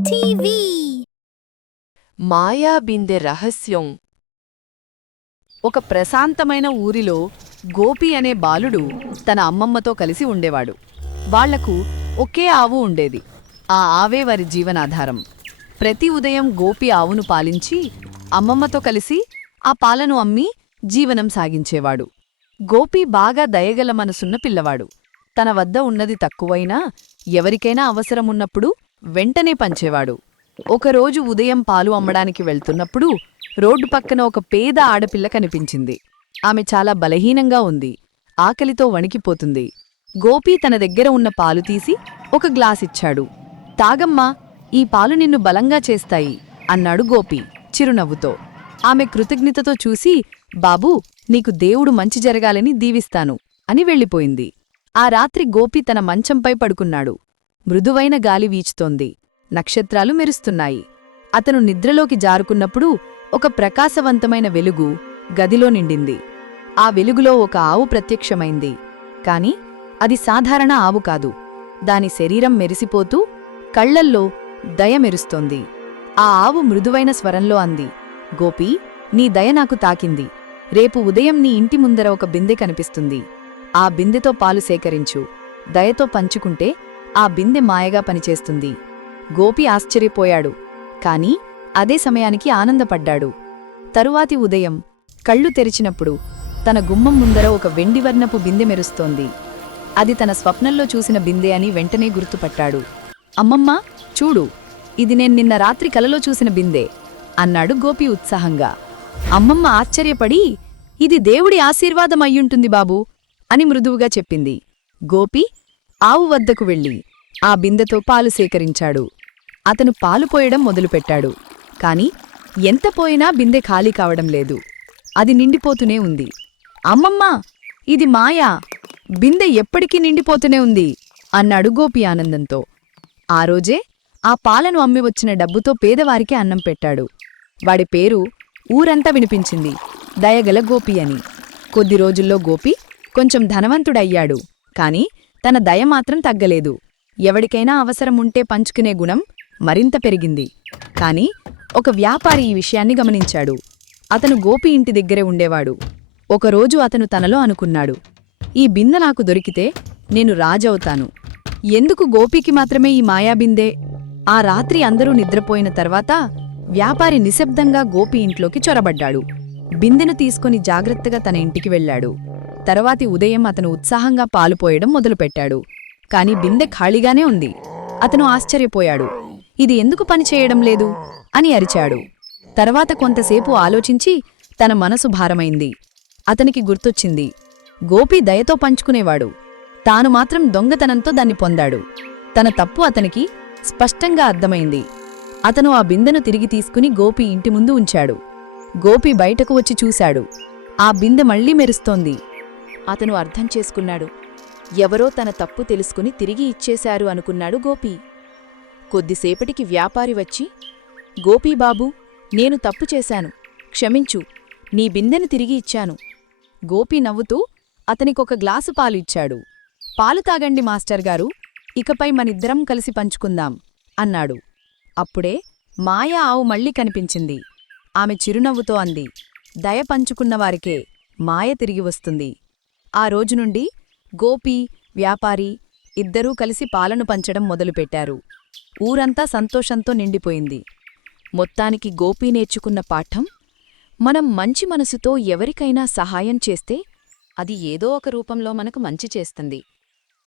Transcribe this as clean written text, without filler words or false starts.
TV మాయా బిందె రహస్యం. ఒక ప్రశాంతమైన ఊరిలో గోపి అనే బాలుడు తన అమ్మమ్మతో కలిసి ఉండేవాడు. వాళ్లకు ఒకే ఆవు ఉండేది. ఆ ఆవే వారి జీవనాధారం. ప్రతి ఉదయం గోపి ఆవును పాలించి అమ్మమ్మతో కలిసి ఆ పాలను అమ్మి జీవనం సాగించేవాడు. గోపి బాగా దయగల మనసున్న పిల్లవాడు. తన వద్ద ఉన్నది తక్కువైనా ఎవరికైనా అవసరమున్నప్పుడు వెంటనే పంచేవాడు. ఒకరోజు ఉదయం పాలు అమ్మడానికి వెళ్తున్నప్పుడు రోడ్డు పక్కన ఒక పేద ఆడపిల్ల కనిపించింది. ఆమె చాలా బలహీనంగా ఉంది. ఆకలితో వణికిపోతుంది. గోపి తన దగ్గర ఉన్న పాలు తీసి ఒక గ్లాసిచ్చాడు. తాగమ్మా, ఈ పాలు నిన్ను బలంగా చేస్తాయి అన్నాడు గోపి చిరునవ్వుతో. ఆమె కృతజ్ఞతతో చూసి, బాబూ, నీకు దేవుడు మంచి జరగాలని దీవిస్తాను అని వెళ్ళిపోయింది. ఆ రాత్రి గోపి తన మంచంపై పడుకున్నాడు. మృదువైన గాలి వీచుతోంది. నక్షత్రాలు మెరుస్తున్నాయి. అతను నిద్రలోకి జారుకున్నప్పుడు ఒక ప్రకాశవంతమైన వెలుగు గదిలో నిండింది. ఆ వెలుగులో ఒక ఆవు ప్రత్యక్షమైంది. కాని అది సాధారణ ఆవు కాదు. దాని శరీరం మెరిసిపోతూ కళ్లల్లో దయ మెరుస్తోంది. ఆ ఆవు మృదువైన స్వరంలో అంది, గోపీ, నీ దయ నాకు తాకింది. రేపు ఉదయం నీ ఇంటి ముందర ఒక బిందె కనిపిస్తుంది. ఆ బిందెతో పాలు సేకరించు. దయతో పంచుకుంటే ఆ బిందె మాయగా పనిచేస్తుంది. గోపి ఆశ్చర్యపోయాడు. కాని అదే సమయానికి ఆనందపడ్డాడు. తరువాతి ఉదయం కళ్ళు తెరిచినప్పుడు తన గుమ్మం ముందర ఒక వెండివర్ణపు బిందె మెరుస్తోంది. అది తన స్వప్నంలో చూసిన బిందె అని వెంటనే గుర్తుపట్టాడు. అమ్మమ్మా, చూడు, ఇది నేను నిన్న రాత్రి కలలో చూసిన బిందె అన్నాడు గోపి ఉత్సాహంగా. అమ్మమ్మ ఆశ్చర్యపడి, ఇది దేవుడి ఆశీర్వాదమయ్యుంటుంది బాబూ అని మృదువుగా చెప్పింది. గోపి ఆవు వద్దకు వెళ్ళి ఆ బిందెతో పాలు సేకరించాడు. అతను పాలు పోయడం మొదలుపెట్టాడు. కాని ఎంత పోయినా బిందె ఖాళీ కావడం లేదు. అది నిండిపోతూనే ఉంది. అమ్మమ్మా, ఇది మాయా, బిందె ఎప్పటికీ నిండిపోతూనే ఉంది అన్నాడు గోపి ఆనందంతో. ఆ రోజే ఆ పాలను అమ్మి వచ్చిన డబ్బుతో పేదవారికి అన్నం పెట్టాడు. వాడి పేరు ఊరంతా వినిపించింది, దయగల గోపి అని. కొద్ది రోజుల్లో గోపి కొంచెం ధనవంతుడయ్యాడు. కాని తన దయ మాత్రం తగ్గలేదు. ఎవడికైనా అవసరముంటే పంచుకునే గుణం మరింత పెరిగింది. కాని ఒక వ్యాపారి ఈ విషయాన్ని గమనించాడు. అతను గోపి ఇంటి దగ్గరే ఉండేవాడు. ఒకరోజు అతను తనలో అనుకున్నాడు, ఈ బిందె నాకు దొరికితే నేను రాజవుతాను. ఎందుకు గోపికి మాత్రమే ఈ మాయాబిందె? ఆ రాత్రి అందరూ నిద్రపోయిన తర్వాత వ్యాపారి నిశ్శబ్దంగా గోపి ఇంట్లోకి చొరబడ్డాడు. బిందెను తీసుకుని జాగ్రత్తగా తన ఇంటికి వెళ్లాడు. తరువాతి ఉదయం అతను ఉత్సాహంగా పాలుపోయడం మొదలుపెట్టాడు. కాని బిందె ఖాళీగానే ఉంది. అతను ఆశ్చర్యపోయాడు. ఇది ఎందుకు పనిచేయడం లేదు అని అరిచాడు. తర్వాత కొంతసేపు ఆలోచించి తన మనసు భారమైంది. అతనికి గుర్తొచ్చింది, గోపి దయతో పంచుకునేవాడు. తాను మాత్రం దొంగతనంతో దాన్ని పొందాడు. తన తప్పు అతనికి స్పష్టంగా అర్థమైంది. అతను ఆ బిందెను తిరిగి తీసుకుని గోపి ఇంటి ముందు ఉంచాడు. గోపి బయటకు వచ్చి చూశాడు. ఆ బిందె మళ్లీ మెరుస్తోంది. అతను అర్థం చేసుకున్నాడు. ఎవరో తన తప్పు తెలుసుకుని తిరిగి ఇచ్చేశారు అనుకున్నాడు గోపి. కొద్దిసేపటికి వ్యాపారి వచ్చి, గోపీబాబూ, నేను తప్పు చేశాను, క్షమించు, నీ బిందెను తిరిగి ఇచ్చాను. గోపి నవ్వుతూ అతనికొక గ్లాసు పాలు ఇచ్చాడు. పాలు తాగండి మాస్టర్గారు, ఇకపై మనిద్దరం కలిసి పంచుకుందాం అన్నాడు. అప్పుడే మాయా ఆవు మళ్లీ కనిపించింది. ఆమె చిరునవ్వుతో అంది, దయ పంచుకున్నవారికే మాయ తిరిగి వస్తుంది. ఆ రోజునుండి గోపి, వ్యాపారి ఇద్దరూ కలిసి పాలను పంచడం మొదలుపెట్టారు. ఊరంతా సంతోషంతో నిండిపోయింది. మొత్తానికి గోపి నేర్చుకున్న పాఠం, మనం మంచి మనసుతో ఎవరికైనా సహాయం చేస్తే అది ఏదో ఒక రూపంలో మనకు మంచి చేస్తుంది.